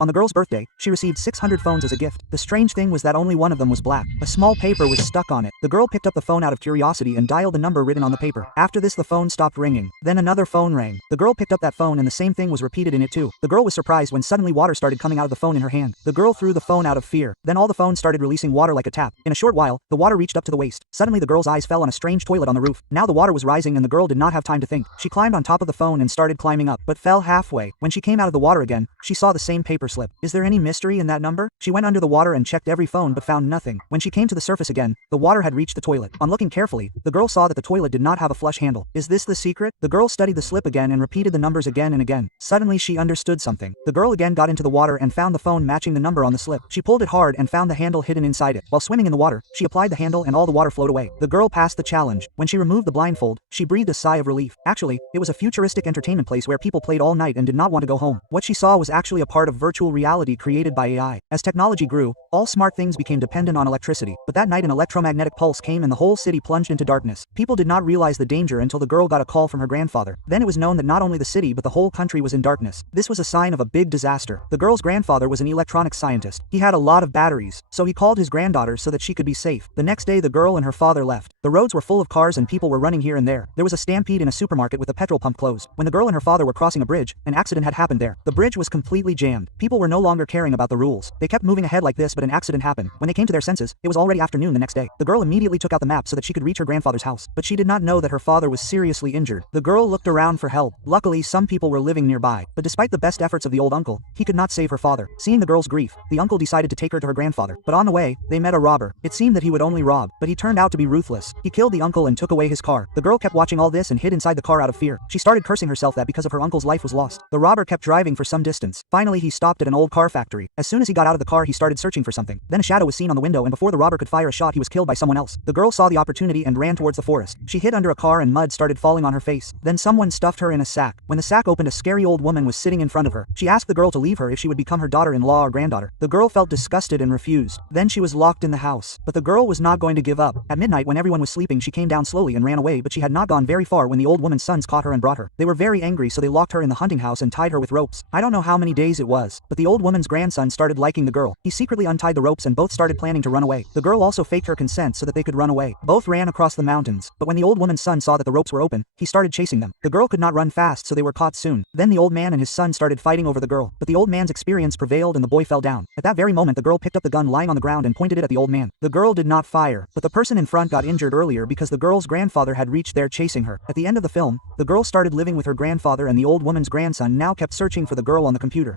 On the girl's birthday, she received 600 phones as a gift. The strange thing was that only one of them was black. A small paper was stuck on it. The girl picked up the phone out of curiosity and dialed the number written on the paper. After this, the phone stopped ringing. Then another phone rang. The girl picked up that phone and the same thing was repeated in it too. The girl was surprised when suddenly water started coming out of the phone in her hand. The girl threw the phone out of fear. Then all the phones started releasing water like a tap. In a short while, the water reached up to the waist. Suddenly the girl's eyes fell on a strange toilet on the roof. Now the water was rising and the girl did not have time to think. She climbed on top of the phone and started climbing up, but fell halfway. When she came out of the water again, she saw the same paper slip. Is there any mystery in that number? She went under the water and checked every phone but found nothing. When she came to the surface again, the water had reached the toilet. On looking carefully, the girl saw that the toilet did not have a flush handle. Is this the secret? The girl studied the slip again and repeated the numbers again and again. Suddenly she understood something. The girl again got into the water and found the phone matching the number on the slip. She pulled it hard and found the handle hidden inside it. While swimming in the water, she applied the handle and all the water flowed away. The girl passed the challenge. When she removed the blindfold, she breathed a sigh of relief. Actually, it was a futuristic entertainment place where people played all night and did not want to go home. What she saw was actually a part of virtual reality created by AI. As technology grew, all smart things became dependent on electricity. But that night an electromagnetic pulse came and the whole city plunged into darkness. People did not realize the danger until the girl got a call from her grandfather. Then it was known that not only the city but the whole country was in darkness. This was a sign of a big disaster. The girl's grandfather was an electronics scientist. He had a lot of batteries, so he called his granddaughter so that she could be safe. The next day the girl and her father left. The roads were full of cars and people were running here and there. There was a stampede in a supermarket with the petrol pump closed. When the girl and her father were crossing a bridge, an accident had happened there. The bridge was completely jammed. People were no longer caring about the rules. They kept moving ahead like this, but an accident happened. When they came to their senses, it was already afternoon the next day. The girl immediately took out the map so that she could reach her grandfather's house. But she did not know that her father was seriously injured. The girl looked around for help. Luckily, some people were living nearby. But despite the best efforts of the old uncle, he could not save her father. Seeing the girl's grief, the uncle decided to take her to her grandfather. But on the way, they met a robber. It seemed that he would only rob, but he turned out to be ruthless. He killed the uncle and took away his car. The girl kept watching all this and hid inside the car out of fear. She started cursing herself that because of her uncle's life was lost. The robber kept driving for some distance. Finally, he stopped at an old car factory. As soon as he got out of the car, he started searching for something. Then a shadow was seen on the window and before the robber could fire a shot, he was killed by someone else. The girl saw the opportunity and ran towards the forest. She hid under a car and mud started falling on her face. Then someone stuffed her in a sack. When the sack opened, a scary old woman was sitting in front of her. She asked the girl to leave her if she would become her daughter-in-law or granddaughter. The girl felt disgusted and refused. Then she was locked in the house. But the girl was not going to give up. At midnight, when everyone was sleeping, she came down slowly and ran away, but she had not gone very far when the old woman's sons caught her and brought her. They were very angry, so they locked her in the hunting house and tied her with ropes. I don't know how many days it was, but the old woman's grandson started liking the girl. He secretly untied the ropes and both started planning to run away. The girl also faked her consent so that they could run away. Both ran across the mountains, but when the old woman's son saw that the ropes were open, he started chasing them. The girl could not run fast, so they were caught soon. Then the old man and his son started fighting over the girl, but the old man's experience prevailed and the boy fell down. At that very moment, the girl picked up the gun lying on the ground and pointed it at the old man. The girl did not fire, but the person in front got injured earlier because the girl's grandfather had reached there chasing her. At the end of the film, the girl started living with her grandfather and the old woman's grandson now kept searching for the girl on the computer.